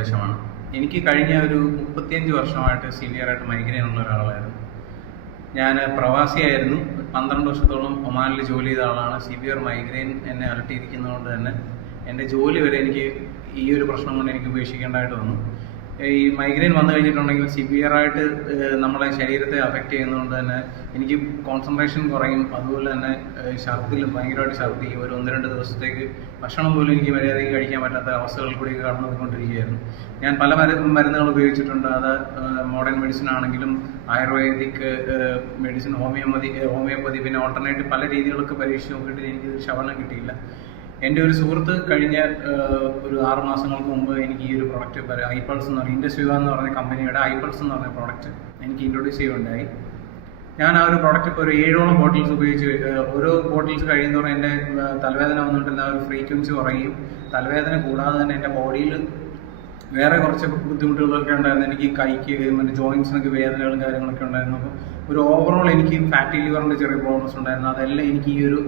പ്രദേശമാണ്. എനിക്ക് കഴിഞ്ഞ ഒരു 35 വർഷമായിട്ട് സിവിയറായിട്ട് മൈഗ്രെയിൻ ഉള്ള ഒരാളായിരുന്നു. ഞാൻ പ്രവാസിയായിരുന്നു. 12 വർഷത്തോളം ഒമാനിൽ ജോലി ചെയ്ത ആളാണ്. സിവിയർ മൈഗ്രെയിൻ എന്നെ അലട്ടിയിരിക്കുന്നതുകൊണ്ട് തന്നെ എൻ്റെ ജോലി വരെ എനിക്ക് ഈ ഒരു പ്രശ്നം കൊണ്ട് എനിക്ക് ഉപേക്ഷിക്കേണ്ടതായിട്ട് വന്നു. ഈ മൈഗ്രെയിൻ വന്നു കഴിഞ്ഞിട്ടുണ്ടെങ്കിൽ സിവിയറായിട്ട് നമ്മളെ ശരീരത്തെ അഫക്റ്റ് ചെയ്യുന്നതുകൊണ്ട് തന്നെ എനിക്ക് കോൺസെൻട്രേഷൻ കുറയും. അതുപോലെ തന്നെ ഭയങ്കരമായിട്ട് ഛർദ്ദിക്കും. ഒരു 1-2 ദിവസത്തേക്ക് ഭക്ഷണം പോലും എനിക്ക് മര്യാദയ്ക്ക് കഴിക്കാൻ പറ്റാത്ത അവസ്ഥകളിൽ കൂടി കടന്നു പോയിക്കൊണ്ടിരിക്കുകയായിരുന്നു. ഞാൻ പല മരുന്നുകൾ ഉപയോഗിച്ചിട്ടുണ്ട്. അത് മോഡേൺ മെഡിസിൻ ആണെങ്കിലും ആയുർവേദിക് മെഡിസിൻ, ഹോമിയോപ്പതി, പിന്നെ ഓൾട്ടർനേറ്റീവ് പല രീതികളൊക്കെ പരീക്ഷിച്ച് നോക്കിയിട്ട് എനിക്ക് ശമനം കിട്ടിയില്ല. എൻ്റെ ഒരു സുഹൃത്ത് കഴിഞ്ഞ ഒരു 6 മാസങ്ങൾക്ക് മുമ്പ് എനിക്ക് ഈ ഒരു പ്രോഡക്റ്റ് ഐപൾസ് എന്ന് പറഞ്ഞ ഇൻഡസ്വിവ എന്ന് പറഞ്ഞ കമ്പനിയുടെ ഐപൾസ് എന്ന് പറഞ്ഞ പ്രോഡക്റ്റ് എനിക്ക് ഇൻട്രൊഡ്യൂസ് ചെയ്യുകയുണ്ടായി. ഞാൻ ആ ഒരു പ്രോഡക്റ്റ് ഇപ്പോൾ ഒരു 7ഓളം ബോട്ടിൽസ് ഉപയോഗിച്ച് ഓരോ ബോട്ടിൽസ് കഴിയുന്നതോടെ എൻ്റെ തലവേദന വന്നിട്ടുള്ള ആ ഒരു ഫ്രീക്വൻസി കുറയും. തലവേദന കൂടാതെ തന്നെ എൻ്റെ ബോഡിയിൽ വേറെ കുറച്ച് ബുദ്ധിമുട്ടുകളൊക്കെ ഉണ്ടായിരുന്നു. എനിക്ക് കൈക്ക് മറ്റേ ജോയിൻസിനൊക്കെ വേദനകളും കാര്യങ്ങളൊക്കെ ഉണ്ടായിരുന്നു. അപ്പോൾ ഒരു ഓവറോൾ എനിക്ക് ഫാറ്റി ലിവറിൻ്റെ ചെറിയ പ്രോബ്ലംസ് ഉണ്ടായിരുന്നു. അതെല്ലാം എനിക്ക് ഈ ഒരു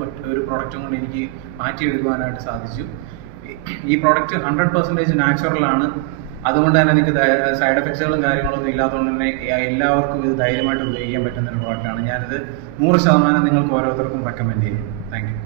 പ്രോഡക്റ്റും കൊണ്ട് എനിക്ക് മാറ്റിയെടുക്കുവാനായിട്ട് സാധിച്ചു. ഈ പ്രോഡക്റ്റ് 100% നാച്ചുറലാണ്. അതുകൊണ്ട് തന്നെ എനിക്ക് സൈഡ് എഫക്ട്സുകളും കാര്യങ്ങളൊന്നും ഇല്ലാത്തതുകൊണ്ട് തന്നെ എല്ലാവർക്കും ഇത് ധൈര്യമായിട്ട് ഉപയോഗിക്കാൻ പറ്റുന്ന ഒരു പ്രോഡക്റ്റാണ്. ഞാനിത് 100% നിങ്ങൾക്ക് ഓരോരുത്തർക്കും റെക്കമെൻഡ് ചെയ്യും. Thank you.